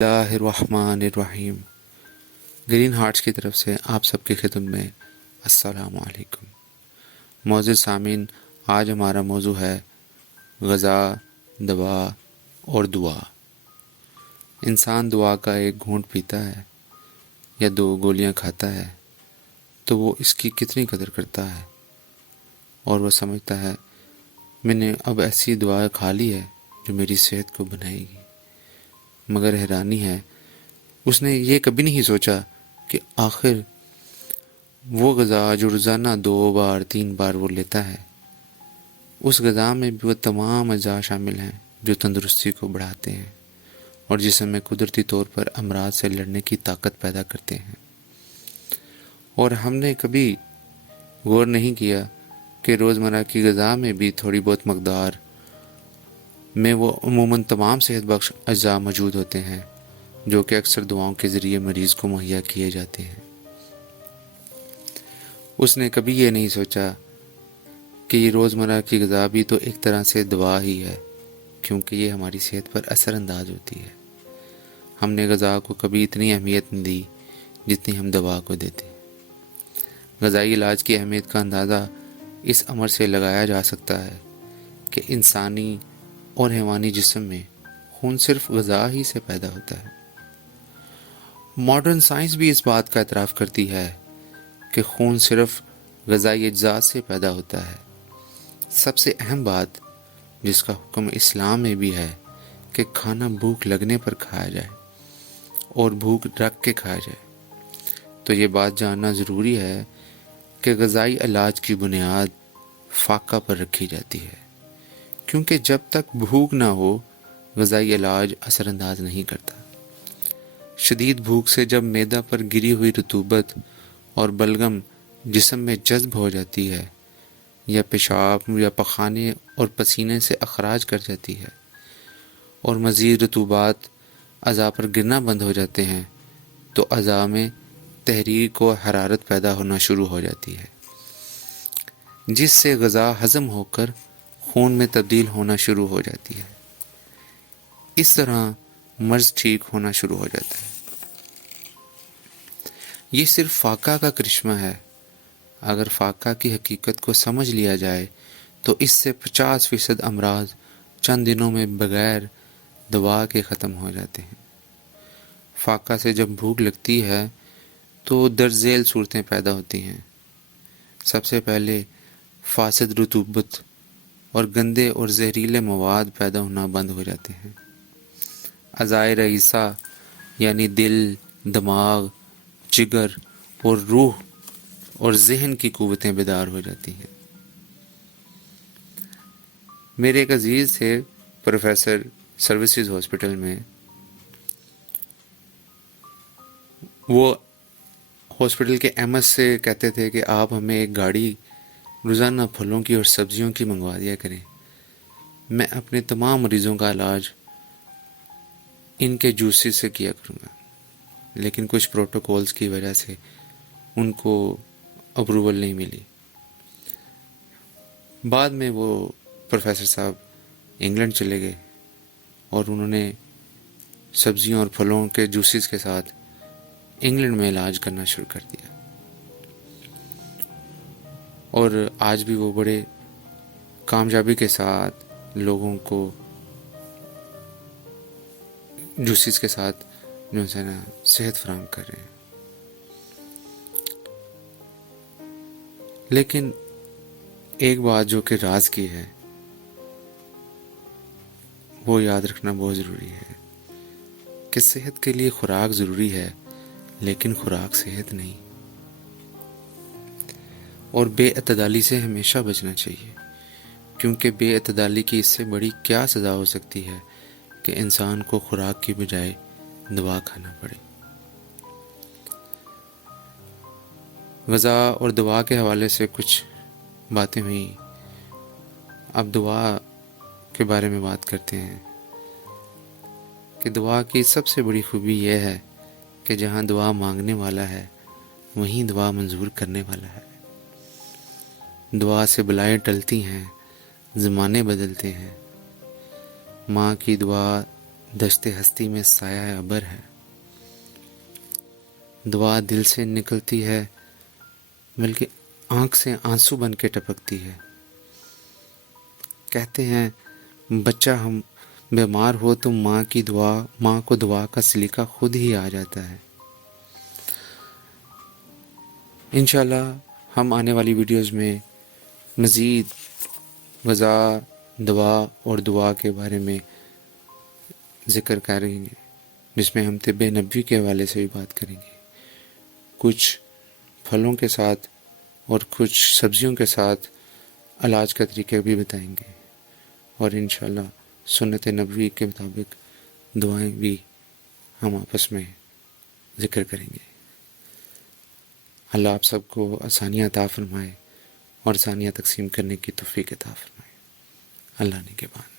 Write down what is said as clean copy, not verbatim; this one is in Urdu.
اللہ الرحمن الرحیم۔ گرین ہارٹس کی طرف سے آپ سب کی خدمت میں السلام علیکم۔ معزز سامعین، آج ہمارا موضوع ہے غذا، دوا اور دعا۔ انسان دعا کا ایک گھونٹ پیتا ہے یا 2 گولیاں کھاتا ہے تو وہ اس کی کتنی قدر کرتا ہے، اور وہ سمجھتا ہے میں نے اب ایسی دعا کھا لی ہے جو میری صحت کو بنائے گی۔ مگر حیرانی ہے، اس نے یہ کبھی نہیں سوچا کہ آخر وہ غذا جو روزانہ 2 بار 3 بار وہ لیتا ہے، اس غذا میں بھی وہ تمام اجزاء شامل ہیں جو تندرستی کو بڑھاتے ہیں اور جسم میں قدرتی طور پر امراض سے لڑنے کی طاقت پیدا کرتے ہیں۔ اور ہم نے کبھی غور نہیں کیا کہ روزمرہ کی غذا میں بھی تھوڑی بہت مقدار میں وہ عموماً تمام صحت بخش اجزاء موجود ہوتے ہیں جو کہ اکثر دعاؤں کے ذریعے مریض کو مہیا کیے جاتے ہیں۔ اس نے کبھی یہ نہیں سوچا کہ یہ روزمرہ کی غذا بھی تو ایک طرح سے دوا ہی ہے، کیونکہ یہ ہماری صحت پر اثر انداز ہوتی ہے۔ ہم نے غذا کو کبھی اتنی اہمیت نہیں دی جتنی ہم دوا کو دیتے ہیں۔ غذائی علاج کی اہمیت کا اندازہ اس امر سے لگایا جا سکتا ہے کہ انسانی اور حیوانی جسم میں خون صرف غذا ہی سے پیدا ہوتا ہے۔ ماڈرن سائنس بھی اس بات کا اعتراف کرتی ہے کہ خون صرف غذائی اجزاء سے پیدا ہوتا ہے۔ سب سے اہم بات جس کا حکم اسلام میں بھی ہے کہ کھانا بھوک لگنے پر کھایا جائے اور بھوک رکھ کے کھایا جائے، تو یہ بات جاننا ضروری ہے کہ غذائی علاج کی بنیاد فاقہ پر رکھی جاتی ہے، کیونکہ جب تک بھوک نہ ہو غذائی علاج اثر انداز نہیں کرتا۔ شدید بھوک سے جب معدہ پر گری ہوئی رطوبت اور بلغم جسم میں جذب ہو جاتی ہے یا پیشاب یا پخانے اور پسینے سے اخراج کر جاتی ہے اور مزید رطوبات اعضاء پر گرنا بند ہو جاتے ہیں، تو اعضاء میں تحریک و حرارت پیدا ہونا شروع ہو جاتی ہے، جس سے غذا ہضم ہو کر خون میں تبدیل ہونا شروع ہو جاتی ہے۔ اس طرح مرض ٹھیک ہونا شروع ہو جاتا ہے۔ یہ صرف فاقہ کا کرشمہ ہے۔ اگر فاقہ کی حقیقت کو سمجھ لیا جائے تو اس سے 50% امراض چند دنوں میں بغیر دوا کے ختم ہو جاتے ہیں۔ فاقہ سے جب بھوک لگتی ہے تو درج ذیل صورتیں پیدا ہوتی ہیں۔ سب سے پہلے فاسد رطوبت اور گندے اور زہریلے مواد پیدا ہونا بند ہو جاتے ہیں۔ اعضائے رئیسہ یعنی دل، دماغ، جگر اور روح اور ذہن کی قوتیں بیدار ہو جاتی ہیں۔ میرے ایک عزیز تھے پروفیسر سروسز ہاسپٹل میں۔ وہ ہاسپٹل کے احمد سے کہتے تھے کہ آپ ہمیں ایک گاڑی روزانہ پھلوں کی اور سبزیوں کی منگوا دیا کریں، میں اپنے تمام مریضوں کا علاج ان کے جوسز سے کیا کروں گا۔ لیکن کچھ پروٹوکولز کی وجہ سے ان کو اپروول نہیں ملی۔ بعد میں وہ پروفیسر صاحب انگلینڈ چلے گئے اور انہوں نے سبزیوں اور پھلوں کے جوسز کے ساتھ انگلینڈ میں علاج کرنا شروع کر دیا، اور آج بھی وہ بڑے کامیابی کے ساتھ لوگوں کو جوسز کے ساتھ جو ہے نا صحت فراہم کر رہے ہیں۔ لیکن ایک بات جو کہ راز کی ہے وہ یاد رکھنا بہت ضروری ہے کہ صحت کے لیے خوراک ضروری ہے، لیکن خوراک صحت نہیں، اور بے اعتدالی سے ہمیشہ بچنا چاہیے، کیونکہ بے اعتدالی کی اس سے بڑی کیا سزا ہو سکتی ہے کہ انسان کو خوراک کی بجائے دوا کھانا پڑے۔ غذا اور دوا کے حوالے سے کچھ باتیں ہوئیں، اب دعا کے بارے میں بات کرتے ہیں کہ دعا کی سب سے بڑی خوبی یہ ہے کہ جہاں دعا مانگنے والا ہے وہیں دعا منظور کرنے والا ہے۔ دعا سے بلائیں ٹلتی ہیں، زمانے بدلتے ہیں۔ ماں کی دعا دشت ہستی میں سایہ ابر ہے، دعا دل سے نکلتی ہے بلکہ آنکھ سے آنسو بن کے ٹپکتی ہے۔ کہتے ہیں بچہ ہم بیمار ہو تو ماں کو دعا کا سلیقہ خود ہی آ جاتا ہے۔ انشاءاللہ ہم آنے والی ویڈیوز میں مزید غذا، دوا اور دعا کے بارے میں ذکر کریں گے، جس میں ہم طب نبوی کے حوالے سے بھی بات کریں گے، کچھ پھلوں کے ساتھ اور کچھ سبزیوں کے ساتھ علاج کا طریقہ بھی بتائیں گے، اور انشاءاللہ سنت نبوی کے مطابق دعائیں بھی ہم آپس میں ذکر کریں گے۔ اللہ آپ سب کو آسانیاں عطا فرمائے اور آسانیاں تقسیم کرنے کی توفیق عطا فرمائے۔ اللہ نگہبان۔